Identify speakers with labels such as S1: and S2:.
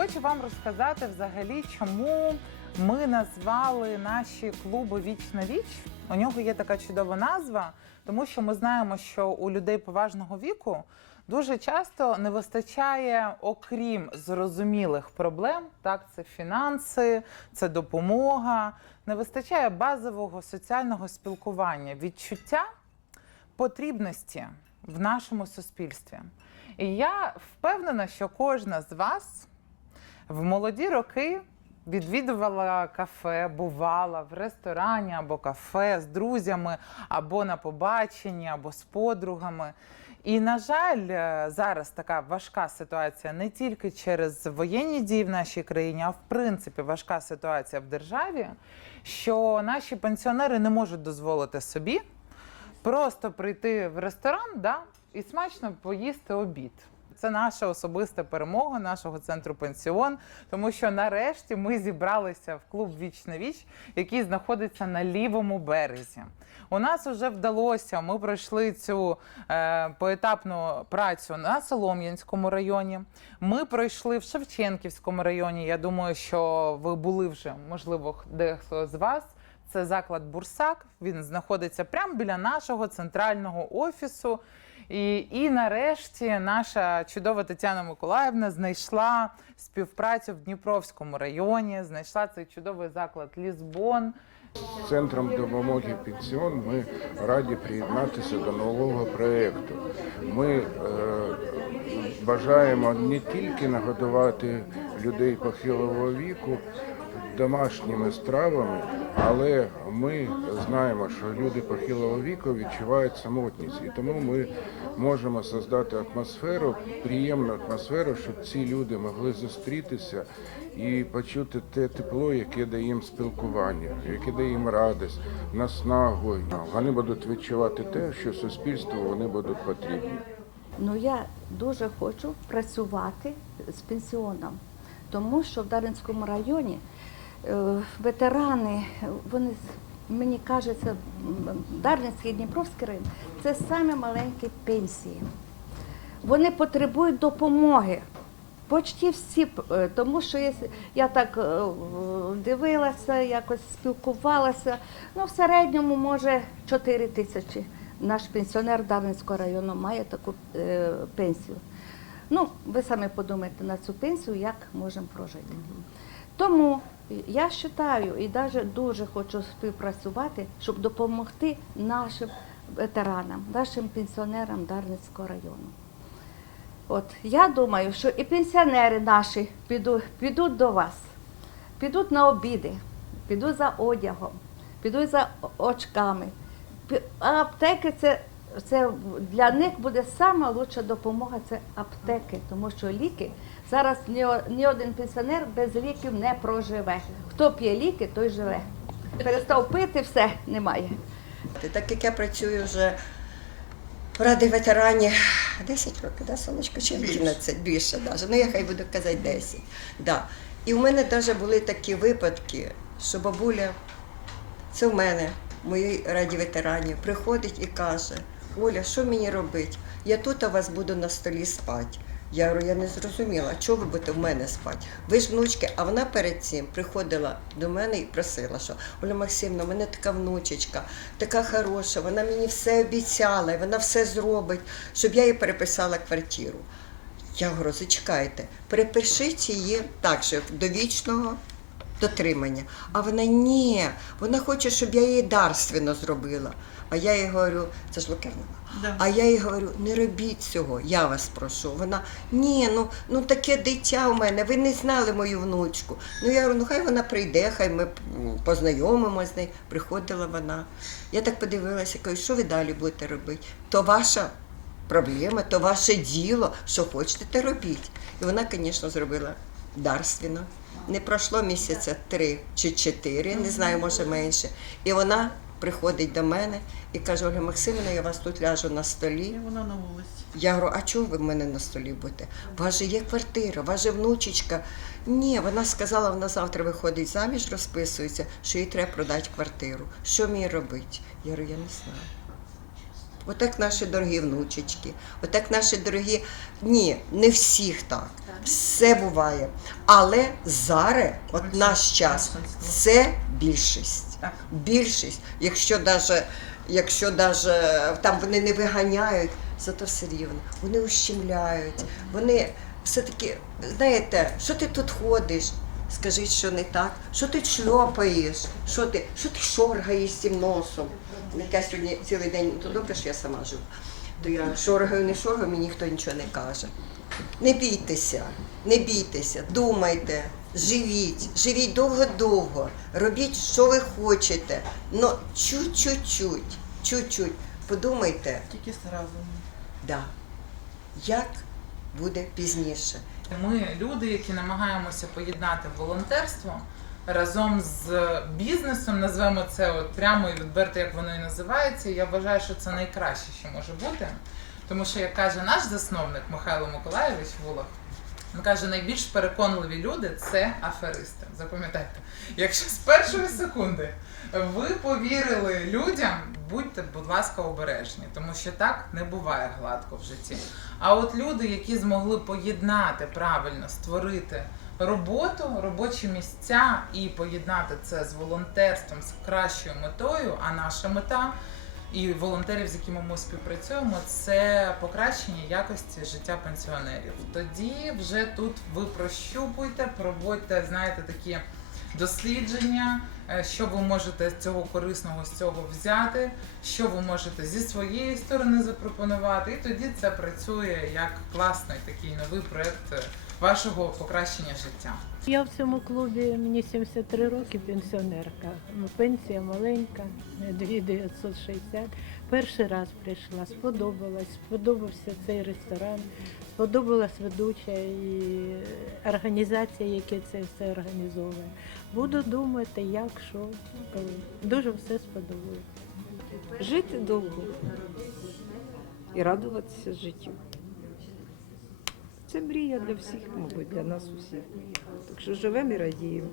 S1: Хочу вам розказати взагалі, чому ми назвали наші клуби Віч на віч. У нього є така чудова назва, тому що ми знаємо, що у людей поважного віку дуже часто не вистачає, окрім зрозумілих проблем, так це фінанси, це допомога. Не вистачає базового соціального спілкування, відчуття потрібності в нашому суспільстві. І я впевнена, що кожна з вас в молоді роки відвідувала кафе, бувала в ресторані або кафе з друзями, або на побаченні, або з подругами. І, на жаль, е, зараз така важка ситуація не тільки через воєнні дії в нашій країні, а в принципі важка ситуація в державі, що наші пенсіонери не можуть дозволити собі просто прийти в ресторан да, і смачно поїсти обід. Це наша особиста перемога нашого центру пенсіон, тому що нарешті ми зібралися в клуб Віч на віч, який знаходиться на лівому березі. У нас вже вдалося. Ми пройшли цю е, поетапну працю на Солом'янському районі. Ми пройшли в Шевченківському районі. Я думаю, що ви були вже, можливо, дехто з вас. Це заклад Бурсак. Він знаходиться прямо біля нашого центрального офісу. І, і нарешті наша чудова Тетяна Миколаївна знайшла співпрацю в Дніпровському районі, знайшла цей чудовий заклад Лізбон.
S2: Центром допомоги пенсіон ми раді приєднатися до нового проєкту. Ми е, бажаємо не тільки нагодувати людей похилого віку домашніми стравами, але ми знаємо, що люди похилого віку відчувають самотність, і тому ми можемо создати атмосферу, приємну атмосферу, щоб ці люди могли зустрітися і почути те тепло, яке дає їм спілкування, яке дає їм радість, наснагу. Вони будуть відчувати те, що суспільству вони будуть потрібні.
S3: Ну я дуже хочу працювати з пенсіоном, тому що в Дарницькому районі ветерани, вони мені кажеться, Дарницький і Дніпровський район це саме маленькі пенсії. Вони потребують допомоги. Почти всі, е, тому що я, я так е, дивилася, якось спілкувалася. Ну, в середньому, може, 4 тисячі. Наш пенсіонер Дарницького району має таку е, пенсію. Ну, ви самі подумайте на цю пенсію, як можемо прожити. Тому я вважаю і навіть дуже хочу співпрацювати, щоб допомогти нашим ветеранам, нашим пенсіонерам Дарницького району. От я думаю, що і пенсіонери наші підуть, підуть до вас, підуть на обіди, підуть за одягом, підуть за очками. Аптеки це, це для них буде лучша допомога це аптеки, тому що ліки зараз ні, ні один пенсіонер без ліків не проживе. Хто п'є ліки, той живе. Перестав пити, все немає.
S4: Так як я працюю вже в Раді ветеранів 10 років, да, сонечко, чи 11, більше навіть. Ну, я хай буду казати 10. Да. І в мене навіть були такі випадки, що бабуля, це в мене, в моїй раді ветеранів, приходить і каже: Оля, що мені робити? Я тут у вас буду на столі спати. Я говорю, я не зрозуміла, чого ви будете в мене спати? Ви ж внучки, а вона перед цим приходила до мене і просила, що Оля Максимовна, у мене така внучечка, така хороша, вона мені все обіцяла, і вона все зробить, щоб я їй переписала квартиру. Я говорю, зачекайте, перепишіть її так же, до вічного дотримання. А вона ні, вона хоче, щоб я її дарственно зробила. А я їй говорю, це ж Лукерна. А я їй говорю, не робіть цього, я вас прошу. Вона ні, ну, ну таке дитя у мене, ви не знали мою внучку. Ну я говорю, ну хай вона прийде, хай ми познайомимося з нею. Приходила вона. Я так подивилася, кажу, що ви далі будете робити? То ваша проблема, то ваше діло, що хочете, те робіть. І вона, звісно, зробила дарственно. Не пройшло місяця три чи чотири, не знаю, може менше. І вона приходить до мене і каже, Ольга Максимівна, я вас тут ляжу на столі.
S5: Вона на вулиці.
S4: Я говорю, а чого ви в мене на столі будете? У вас же є квартира, у вас же внучечка. Ні, вона сказала, вона завтра виходить заміж, розписується, що їй треба продати квартиру. Що мені робити? Я говорю, я не знаю. Отак наші дорогі внучечки, отак наші дорогі. Ні, не всіх так. Все буває. Але зараз, от наш час, це більшість. Більшість. Якщо даже, якщо там вони не виганяють, зато все рівно. Вони ущемляють. Вони все-таки, знаєте, що ти тут ходиш? Скажи, що не так. Що ти шльопаєш? Що ти, що ти шоргаєш цим носом? Я сьогодні цілий день, то добре, що я сама живу. То я шоргаю, не шоргаю, мені ніхто нічого не каже. Не бійтеся, не бійтеся, думайте, живіть, живіть довго-довго, робіть, що ви хочете. Ну, чуть-чуть, чуть-чуть. Подумайте,
S1: Тільки зразу.
S4: да, як буде пізніше.
S1: Ми люди, які намагаємося поєднати волонтерство разом з бізнесом, назвемо це от прямо і відверто, як воно і називається. Я вважаю, що це найкраще, що може бути. Тому що, як каже наш засновник Михайло Миколаєвич Волох, він каже, найбільш переконливі люди це аферисти. Запам'ятайте, якщо з першої секунди ви повірили людям, будьте, будь ласка, обережні, тому що так не буває гладко в житті. А от люди, які змогли поєднати правильно, створити роботу, робочі місця і поєднати це з волонтерством, з кращою метою, а наша мета і волонтерів, з якими ми співпрацюємо, це покращення якості життя пенсіонерів. Тоді вже тут ви прощупуйте, проводьте, знаєте, такі дослідження, е, що ви можете з цього корисного з цього взяти, що ви можете зі своєї сторони запропонувати, і тоді це працює як класний такий новий проект е, вашого покращення життя.
S5: Я в цьому клубі, мені 73 роки, пенсіонерка. Ну, Пенсія маленька, 2960. Перший раз прийшла, сподобалась, сподобався цей ресторан, сподобалась ведуча і організація, яка це все організовує. Буду думати, як, що, коли. Дуже все сподобається.
S6: Жити довго і радуватися життю. Це мрія для всіх, мабуть, для нас усіх. Так що живемо і радіємо.